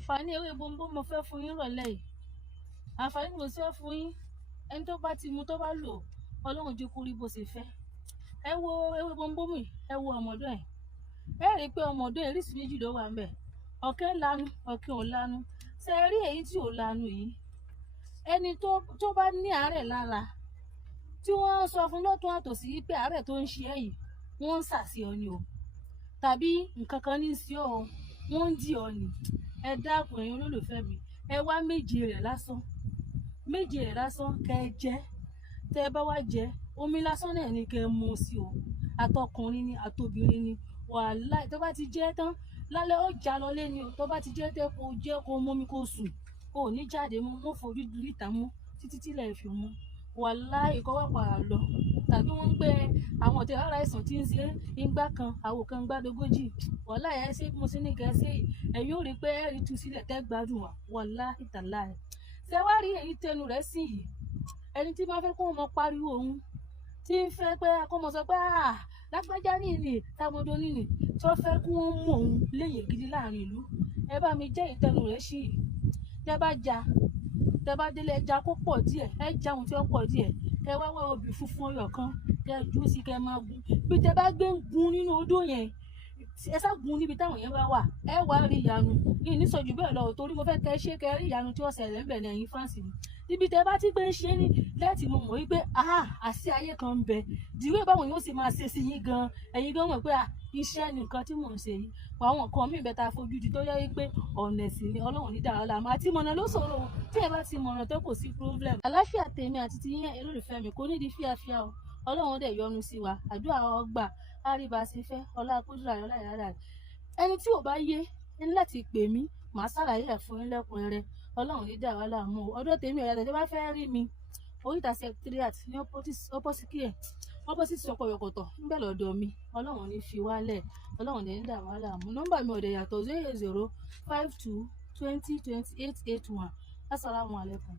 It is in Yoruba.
àǹfààní ewé bombó mo fẹ́ fún yín rọ̀lẹ́ yìí. Àǹfààní mo fẹ́ fún yín, ẹni tó bá ti mu tó bá lò Ọlọ́run jẹ́ kó rí bó ṣe fẹ́. Ẹ wo ewé bombó mi, ẹ wo ọmọdún ẹ̀. Ẹ rí i pé ọmọdún oríṣi méjì ló wà ńbẹ̀. Ọ̀kẹ́ lanu, ọ̀kẹ́ ò lanu. Ṣé ẹ rí èyí tí ò lanu yìí? Ẹni tó bá ní àárẹ̀ lára, tí wọ́n sọ fún lọ́tún àtòsí pé àárẹ̀ tó ń ṣe ẹ́ yìí, wọ́n ń sàsí ọ ni o. Tàbí nǹkan kan ní í sí ọ, wọ́n ń dì ọ ni. Ẹ dákun ẹ̀yin olólùfẹ́ mi, ẹ wá méje rẹ̀ lásán. Méje rẹ̀ lásán kẹ́ ẹ jẹ. Tẹ́ ẹ bá wá jẹ, omi lásán náà ni kẹ́ ẹ mu sí o. Àtọkùnrin ni, àtobìnrin ni. Wàláì tó bá ti jẹ tán, lálẹ́ ó já lọ lé ni o. Tó bá ti jẹ tẹ́ kó jẹ́ kó mú mi kó sùn. O ò ní jáde mọ́, mo fojú ríta mú títí tílẹ̀ fi mú. Wàláì kọ́ wá padà lọ. Tàbí wọ́n ń gbé àwọn ọ̀tẹ̀ ara ẹ̀sán tí ń ṣe ìgbà kan, àwò kan gbádógójì. Wàláì ẹ ṣe mo sí ní kẹ́ ṣe ẹ̀yin ò rí pé ẹ rí tu sílẹ̀ tẹ́ gbádùn wa. Wàláì tàláì. Ṣé wá rí èyí tẹnu rẹ̀ sí yìí? Ẹni tí máa fẹ́ kó mọ pariwo òun, tí ń fẹ́ pé kó mọ sọ pé lágbájá nìyí, támọdó nìyí, tó fẹ́ kí wọ́n mú òun léyè gidi láàrin ìlú. Ẹ bá mi jẹ́ ìtẹnu rẹ̀ sí yìí. Tẹ́ bá ja, tẹ́ bá délé ẹja kó pọ̀ díẹ̀, ẹ já ohun tí ó pọ̀ díẹ̀. Kẹ́ wá wá obì funfun ọyọ̀ kan, kẹ́ jú sí kẹ́ máa gun. Bí tẹ́ bá gbé ń gun nínú odó yẹn, ẹ sá gun níbi táwọn yẹn bá wà, ẹ wá rí ìyanu. Yìí ní sọ̀jú bẹ́ẹ̀ lọ, torí mo fẹ́ kẹ́ ṣe kẹ́ rí ìyanu tí ó ṣẹlẹ̀ ńbẹ̀ lẹ́yìn fáǹsì mi. Níbi tẹ́ bá ti gbé ń ṣe ní lẹ́ẹ̀tì mo mọ̀ wípé àṣì ayé kan ń bẹ. Dìwé báwọn yóò sì máa ṣe sí yín gan. Ẹ̀yin gan mọ̀ pé iṣẹ́ ni nǹkan tí mò ń ṣe yìí. Àwọn nǹkan mí bẹ ta fojú di tó yẹ wípé ọ̀nà ẹ̀sìn ni Ọlọ́run ní dàrá láàmú. Àti mọ̀nà ló ṣòro. Tí ẹ bá ti mọ̀nà tó kò sí problem. Àláfíà tèmi àti ti yín olólùfẹ́ mi kò ní di fíafíà o. Ọlọ́run dẹ̀ yọ́nú sí wa. Àdúrà ọgbà àríbá sí fẹ́ ọlá kúdùrà yọlá ìrádà. Ẹni tí ò bá yé ní láti pè mí, màá ṣàlàyé ẹ̀ fún yín lẹ́kùnrẹ́rẹ́. Ọlọ́run ní dàrá láàmú. Ọ̀dọ̀ tèmi ọ̀yà tẹ̀tẹ̀ bá fẹ́ rí mi, Oríta Secretariat ní opposite Soko Yokoto ńbẹ̀ lọ́dọ̀ mi. Ọlọ́run ní fi wálẹ̀. Ọlọ́run ní dàrá láàmú. Nọ́mbà mi ò dẹ̀ yàtọ̀ 0052 20 28 81. Assalamu alaikum.